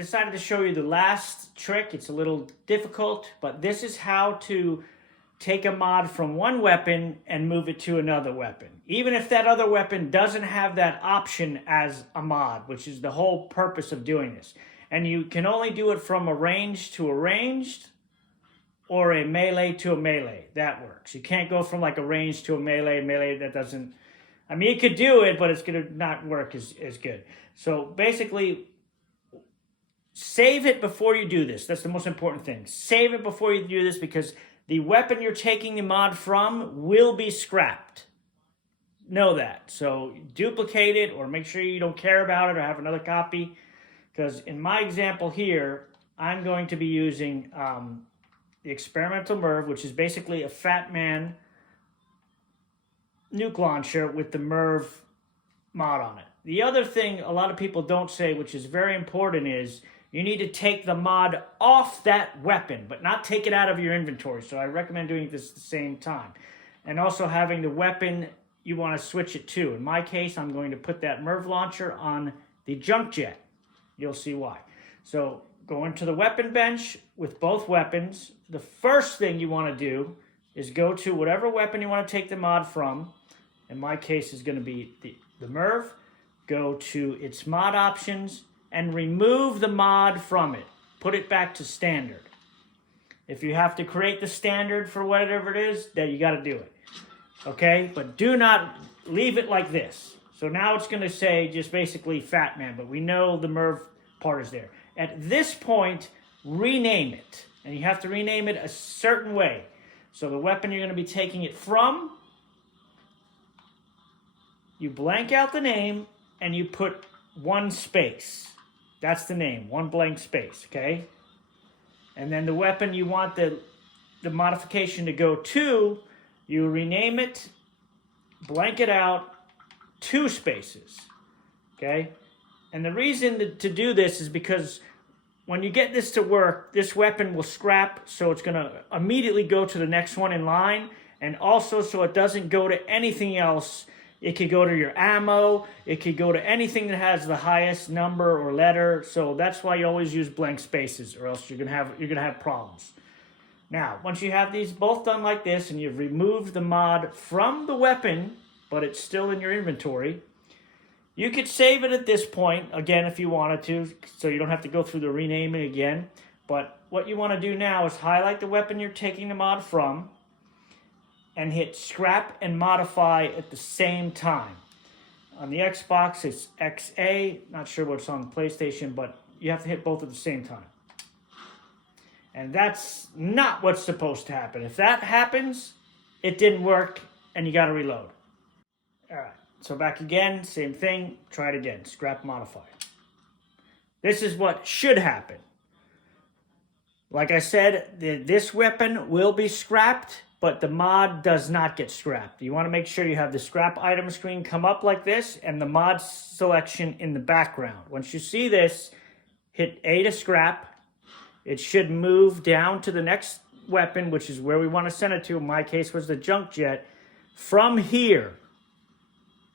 decided to show you the last trick. It's a little difficult, but this is how to take a mod from one weapon and move it to another weapon. Even if that other weapon doesn't have that option as a mod, which is the whole purpose of doing this. And you can only do it from a ranged to a ranged or a melee to a melee. That works. You can't go from like a ranged to a melee. That doesn't, I mean, you could do it, but it's going to not work as good. So basically, save it before you do this. That's the most important thing. Save it before you do this, because the weapon you're taking the mod from will be scrapped. Know that. So duplicate it, or make sure you don't care about it or have another copy. Because in my example here, I'm going to be using the experimental MIRV, which is basically a Fat Man nuke launcher with the MIRV mod on it. The other thing a lot of people don't say, which is very important, is you need to take the mod off that weapon, but not take it out of your inventory. So I recommend doing this at the same time. And also having the weapon you want to switch it to. In my case, I'm going to put that MIRV launcher on the junk jet. You'll see why. So go into the weapon bench with both weapons. The first thing you want to do is go to whatever weapon you want to take the mod from. In my case, is going to be the MIRV. Go to its mod options and remove the mod from it. Put it back to standard. If you have to create the standard for whatever it is, then you got to do it. Okay? But do not leave it like this. So now it's going to say just basically Fat Man, but we know the MIRV part is there. At this point, rename it. And you have to rename it a certain way. So the weapon you're going to be taking it from, you blank out the name and you put one space. That's the name, one blank space, okay? And then the weapon you want the modification to go to, you rename it, blank it out, 2 spaces, okay? And the reason to do this is because when you get this to work, this weapon will scrap, so it's going to immediately go to the next one in line, and also so it doesn't go to anything else. It could go to your ammo, it could go to anything that has the highest number or letter, so that's why you always use blank spaces, or else you're going to have problems. Now, once you have these both done like this, and you've removed the mod from the weapon, but it's still in your inventory, you could save it at this point, again, if you wanted to, so you don't have to go through the renaming again. But what you want to do now is highlight the weapon you're taking the mod from and hit scrap and modify at the same time. On the Xbox, it's XA. Not sure what's on the PlayStation, but you have to hit both at the same time. And that's not what's supposed to happen. If that happens, it didn't work, and you got to reload. All right. So back again, same thing, try it again, scrap modify. This is what should happen. Like I said, this weapon will be scrapped, but the mod does not get scrapped. You want to make sure you have the scrap item screen come up like this and the mod selection in the background. Once you see this, hit A to scrap. It should move down to the next weapon, which is where we want to send it to. In my case was the junk jet. From here,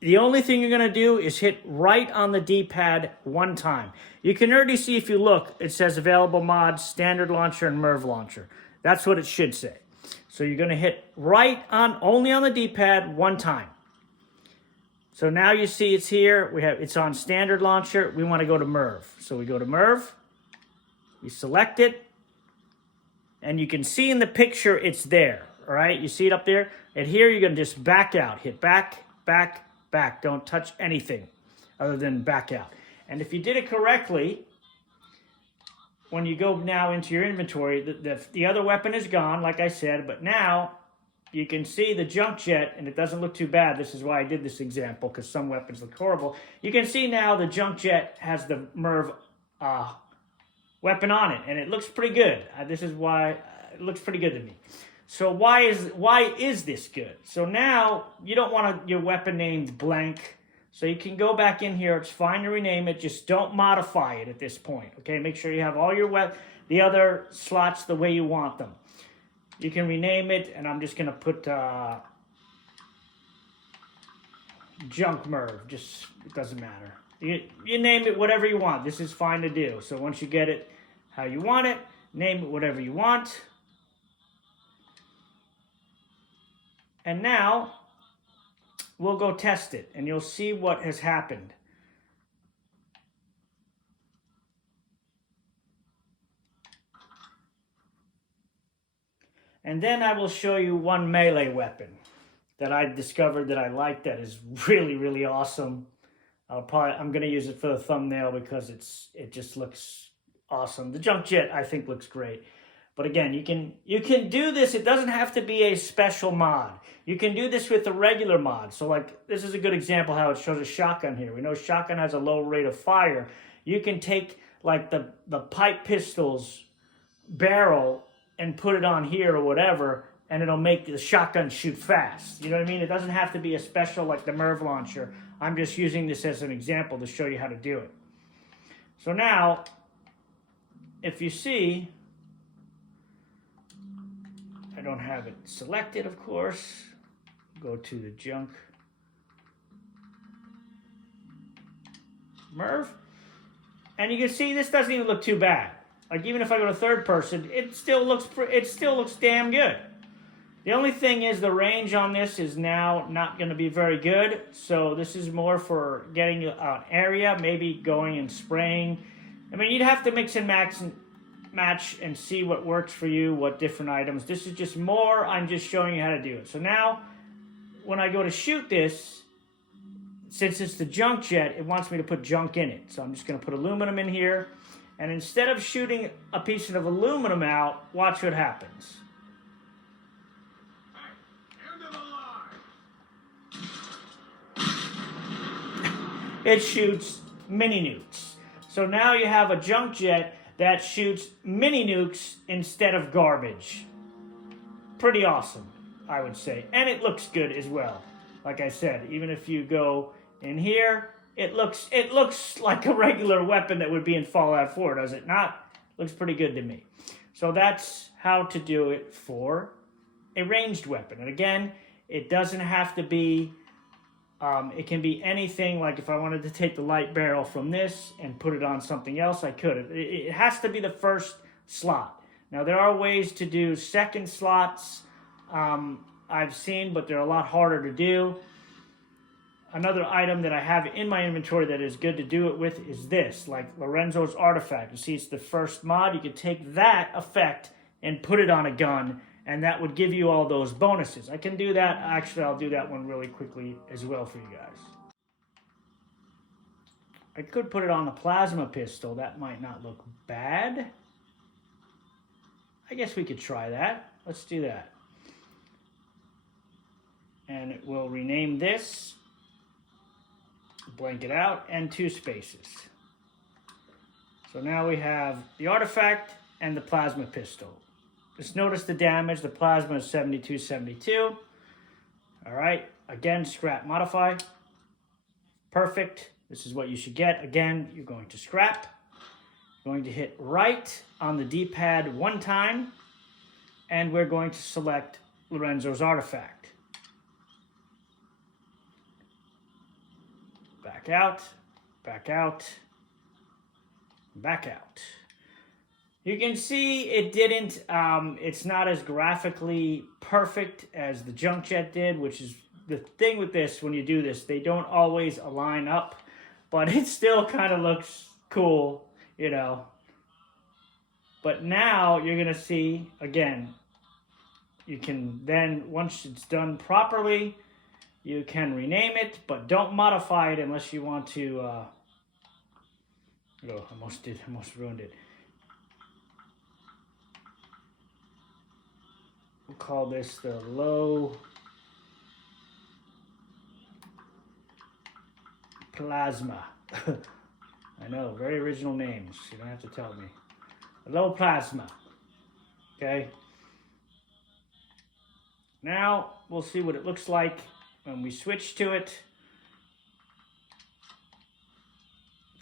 the only thing you're going to do is hit right on the D-pad one time. You can already see, if you look, it says available mods, standard launcher, and MIRV launcher. That's what it should say. So you're going to hit right on, only on the D-pad one time. So now you see it's here. It's on standard launcher. We want to go to MIRV. So we go to MIRV. We select it. And you can see in the picture it's there. All right? You see it up there? And here you're going to just back out. Hit back, back, back. Don't touch anything other than back out. And if you did it correctly, when you go now into your inventory, the other weapon is gone, like I said, but now you can see the junk jet, and it doesn't look too bad. This is why I did this example, because some weapons look horrible. You can see now the junk jet has the MIRV weapon on it, and it looks pretty good. This is why it looks pretty good to me. So why is this good? So now you don't want your weapon named blank. So you can go back in here. It's fine to rename it. Just don't modify it at this point. Okay, make sure you have all your the other slots the way you want them. You can rename it, and I'm just gonna put junk MIRV. Just, it doesn't matter. You name it whatever you want. This is fine to do. So once you get it how you want it, name it whatever you want. And now we'll go test it and you'll see what has happened. And then I will show you one melee weapon that I discovered that I like, that is really, really awesome. I'm going to use it for the thumbnail because it just looks awesome. The junk jet I think looks great. But again, you can do this. It doesn't have to be a special mod. You can do this with a regular mod. So like, this is a good example how it shows a shotgun here. We know shotgun has a low rate of fire. You can take like the pipe pistol's barrel and put it on here or whatever, and it'll make the shotgun shoot fast. You know what I mean? It doesn't have to be a special like the MIRV launcher. I'm just using this as an example to show you how to do it. So now, if you see, I don't have it selected, of course. Go to the junk MIRV, and you can see this doesn't even look too bad. Like even if I go to third person, it still looks damn good. The only thing is the range on this is now not going to be very good. So this is more for getting an area, maybe going and spraying. I mean, you'd have to mix and match and see what works for you, what different items. This is just more, I'm just showing you how to do it. So now, when I go to shoot this, since it's the junk jet, it wants me to put junk in it. So I'm just going to put aluminum in here. And instead of shooting a piece of aluminum out, watch what happens. It shoots mini nukes. So now you have a junk jet that shoots mini nukes instead of garbage. Pretty awesome, I would say. And it looks good as well. Like I said, even if you go in here, it looks like a regular weapon that would be in Fallout 4, does it not? Looks pretty good to me. So that's how to do it for a ranged weapon. And again, it doesn't have to be, it can be anything. Like if I wanted to take the light barrel from this and put it on something else, I could. It has to be the first slot. Now there are ways to do second slots I've seen, but they're a lot harder to do. Another item that I have in my inventory that is good to do it with is this, like Lorenzo's artifact. You see, it's the first mod. You could take that effect and put it on a gun, and that would give you all those bonuses. I can do that. Actually, I'll do that one really quickly as well for you guys. I could put it on the plasma pistol. That might not look bad. I guess we could try that. Let's do that. And we'll rename this. Blank it out, and 2 spaces. So now we have the artifact and the plasma pistol. Just notice the damage. The plasma is 7272. All right, again, scrap modify. Perfect. This is what you should get. Again, you're going to scrap. You're going to hit right on the D-pad 1 time, and we're going to select Lorenzo's artifact. Back out, back out, back out. You can see it didn't, it's not as graphically perfect as the junk jet did, which is the thing with this. When you do this, they don't always align up, but it still kind of looks cool, you know. But now you're going to see, again, you can then, once it's done properly, you can rename it, but don't modify it unless you want to, oh, almost ruined it. We'll call this the low plasma. I know, very original names. You don't have to tell me. Low plasma. Okay. Now we'll see what it looks like when we switch to it.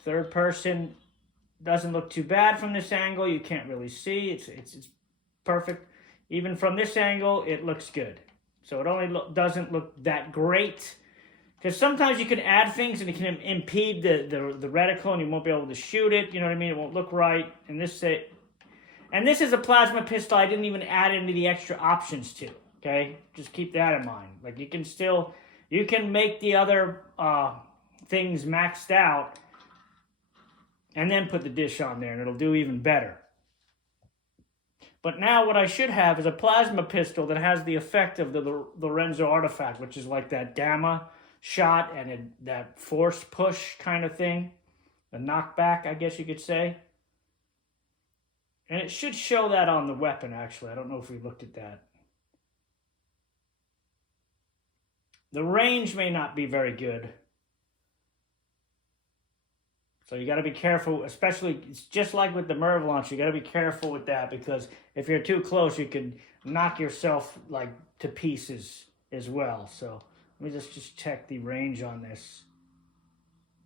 Third person doesn't look too bad from this angle. You can't really see. It's perfect. Even from this angle, it looks good. So it only doesn't look that great Because sometimes you can add things and it can impede the reticle and you won't be able to shoot it. You know what I mean? It won't look right. And this is a plasma pistol I didn't even add any of the extra options to. Okay? Just keep that in mind. Like you can make the other things maxed out and then put the dish on there and it'll do even better. But now what I should have is a plasma pistol that has the effect of the Lorenzo artifact, which is like that gamma shot and that force push kind of thing. The knockback, I guess you could say. And it should show that on the weapon, actually. I don't know if we looked at that. The range may not be very good. So you got to be careful, especially, it's just like with the MIRV launcher, you got to be careful with that because if you're too close, you could knock yourself like to pieces as well. So let me just check the range on this.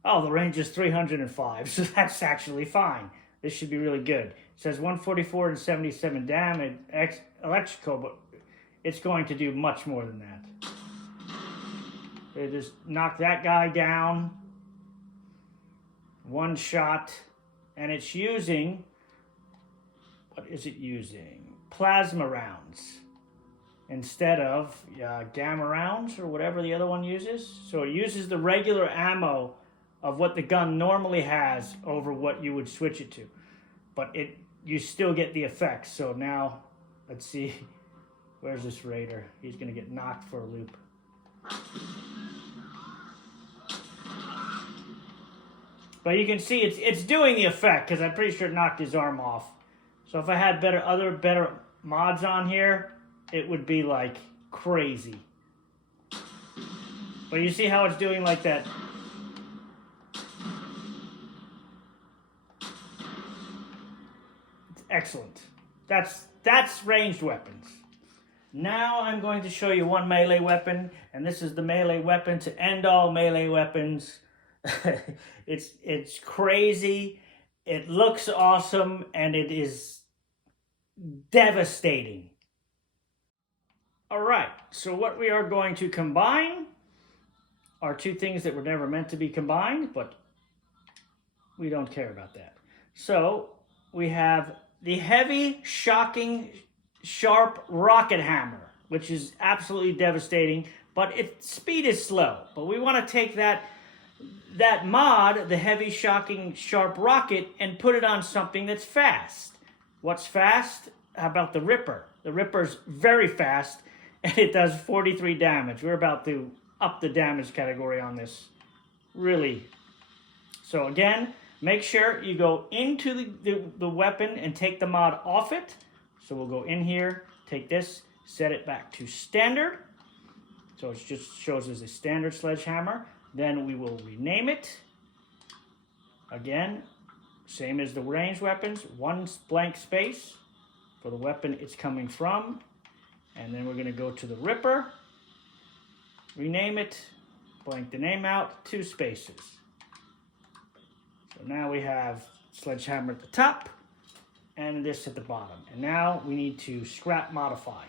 Oh, the range is 305, so that's actually fine. This should be really good. It says 144 and 77 damage electrical, but it's going to do much more than that. They just knock that guy down. One shot, and it's using, what is it using? Plasma rounds instead of gamma rounds or whatever the other one uses. So it uses the regular ammo of what the gun normally has over what you would switch it to. But you still get the effects. So now, let's see, where's this Raider? He's going to get knocked for a loop. But you can see it's doing the effect because I'm pretty sure it knocked his arm off. So if I had better mods on here, it would be like crazy. But you see how it's doing like that? It's excellent. That's ranged weapons. Now I'm going to show you one melee weapon, and this is the melee weapon to end all melee weapons. It's crazy, it looks awesome, and it is devastating. Alright, so what we are going to combine are two things that were never meant to be combined, but we don't care about that. So we have the heavy, shocking, sharp rocket hammer, which is absolutely devastating, but its speed is slow. But we want to take that mod, the heavy, shocking, sharp rocket, and put it on something that's fast. What's fast? How about the Ripper? The Ripper's very fast, and it does 43 damage. We're about to up the damage category on this. Really. So again, make sure you go into the weapon and take the mod off it. So we'll go in here, take this, set it back to standard. So it just shows as a standard sledgehammer. Then we will rename it. Again, same as the ranged weapons, one blank space for the weapon it's coming from. And then we're going to go to the Ripper, rename it, blank the name out, 2 spaces. So now we have sledgehammer at the top and this at the bottom. And now we need to scrap modify.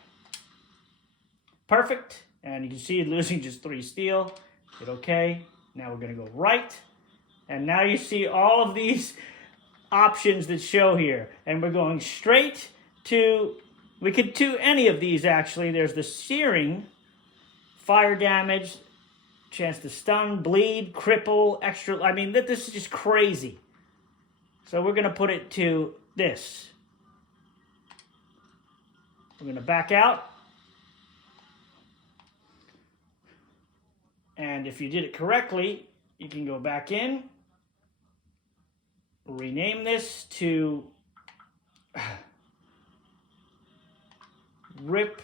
Perfect. And you can see it losing just 3 steel. Hit OK. Now we're going to go right. And now you see all of these options that show here. And we're going straight to, we could do any of these actually. There's the searing, fire damage, chance to stun, bleed, cripple, extra. I mean, this is just crazy. So we're going to put it to this. We're going to back out. And if you did it correctly, you can go back in, rename this to Rip,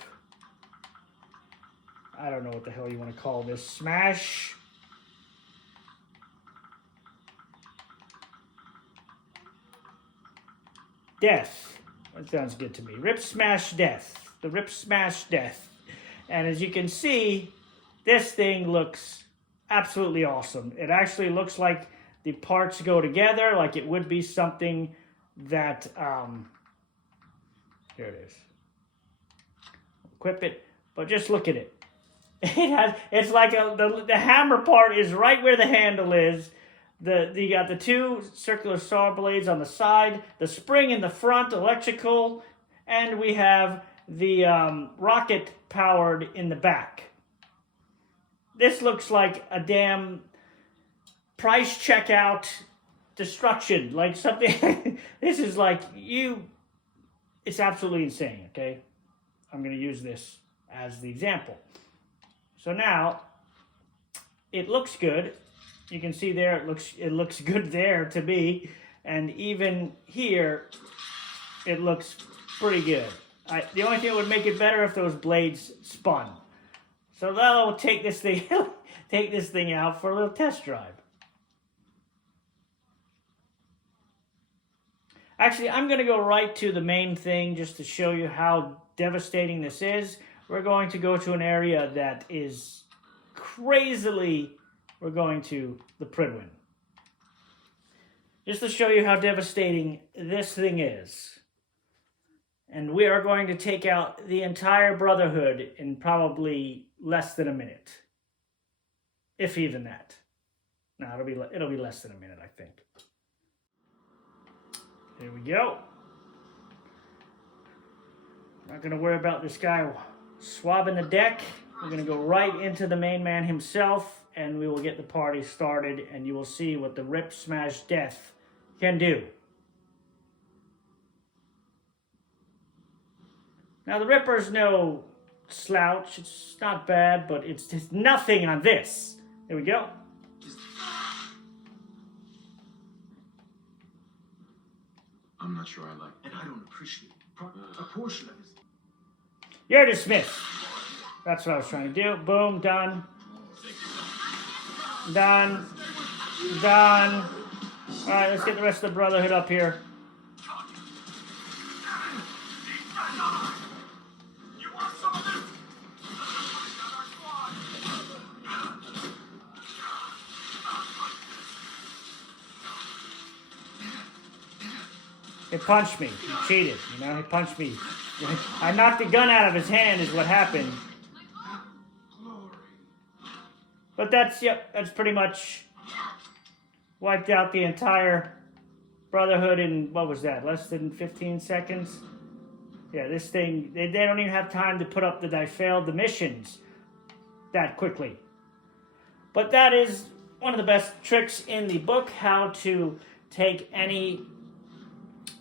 I don't know what the hell you want to call this, Smash Death. That sounds good to me. Rip Smash Death. The Rip Smash Death. And as you can see, this thing looks absolutely awesome. It actually looks like the parts go together, like it would be something that, here it is. Equip it, but just look at it. It's like the hammer part is right where the handle is. You got the two circular saw blades on the side, the spring in the front, electrical, and we have the rocket powered in the back. This looks like a damn price checkout destruction, like something. This is like it's absolutely insane. Okay, I'm going to use this as the example. So now it looks good. You can see there it looks good there to me, and even here it looks pretty good. The only thing that would make it better if those blades spun. So now we'll take this thing out for a little test drive. Actually, I'm going to go right to the main thing just to show you how devastating this is. We're going to go to an area that is crazily, we're going to the Prydwen. Just to show you how devastating this thing is. And we are going to take out the entire Brotherhood in probably less than a minute. If even that. No, it'll be less than a minute, I think. Here we go. Not going to worry about this guy swabbing the deck. We're going to go right into the main man himself, and we will get the party started, and you will see what the Rip Smash Death can do. Now, the Ripper's no slouch. It's not bad, but it's just nothing on this. There we go. I'm not sure I like it, and I don't appreciate a portion of it. You're dismissed. That's what I was trying to do. Boom, done. Done. Done. All right, let's get the rest of the Brotherhood up here. He punched me. He cheated, you know? He punched me. I knocked the gun out of his hand is what happened. But that's pretty much wiped out the entire Brotherhood in, what was that, less than 15 seconds? Yeah, this thing, they don't even have time to put up that I failed the missions that quickly. But that is one of the best tricks in the book, how to take any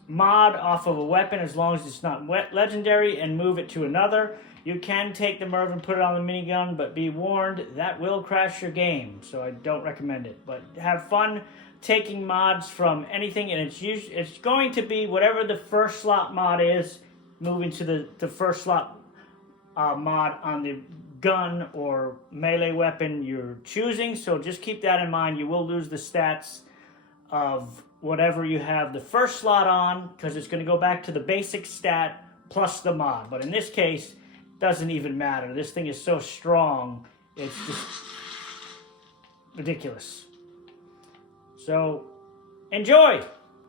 mod off of a weapon as long as it's not legendary and move it to another. You can take the MIRV and put it on the minigun, but be warned, that will crash your game, so I don't recommend it. But have fun taking mods from anything, and it's going to be whatever the first slot mod is, moving to the first slot mod on the gun or melee weapon you're choosing, so just keep that in mind. You will lose the stats of whatever you have the first slot on, because it's going to go back to the basic stat plus the mod. But in this case, it doesn't even matter. This thing is so strong, it's just ridiculous. So, enjoy!